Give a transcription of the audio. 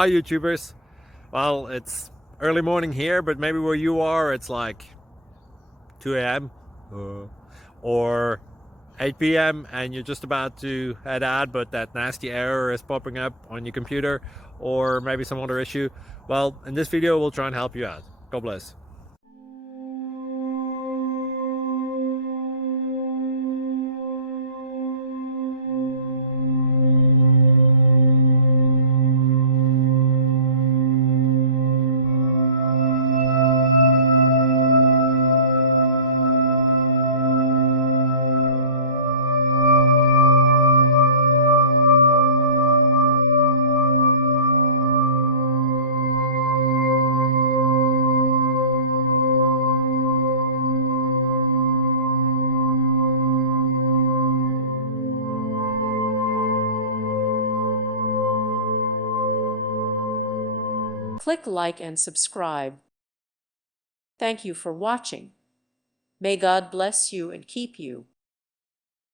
Hi YouTubers. Well, it's early morning here, but maybe where you are it's like 2 a.m. or 8 p.m. and you're just about to head out, but that nasty error is popping up on your computer, or maybe some other issue. Well, in this video we'll try and help you out. God bless. Click like and subscribe. Thank you for watching. May God bless you and keep you.